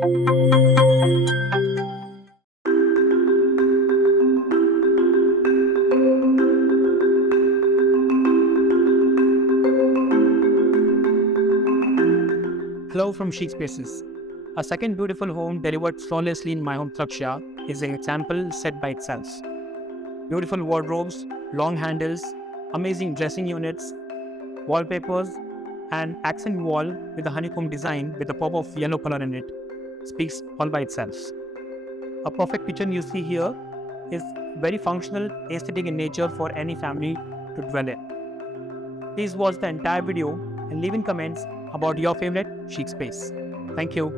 Hello from Chic Spaces. A second beautiful home delivered flawlessly in My Home Tarkshya is an example set by itself. Beautiful wardrobes, long handles, amazing dressing units, wallpapers, and accent wall with a honeycomb design with a pop of yellow color in it speaks all by itself. A perfect kitchen you see here is very functional, aesthetic in nature for any family to dwell in. Please watch the entire video and leave in comments about your favorite chic space. Thank you.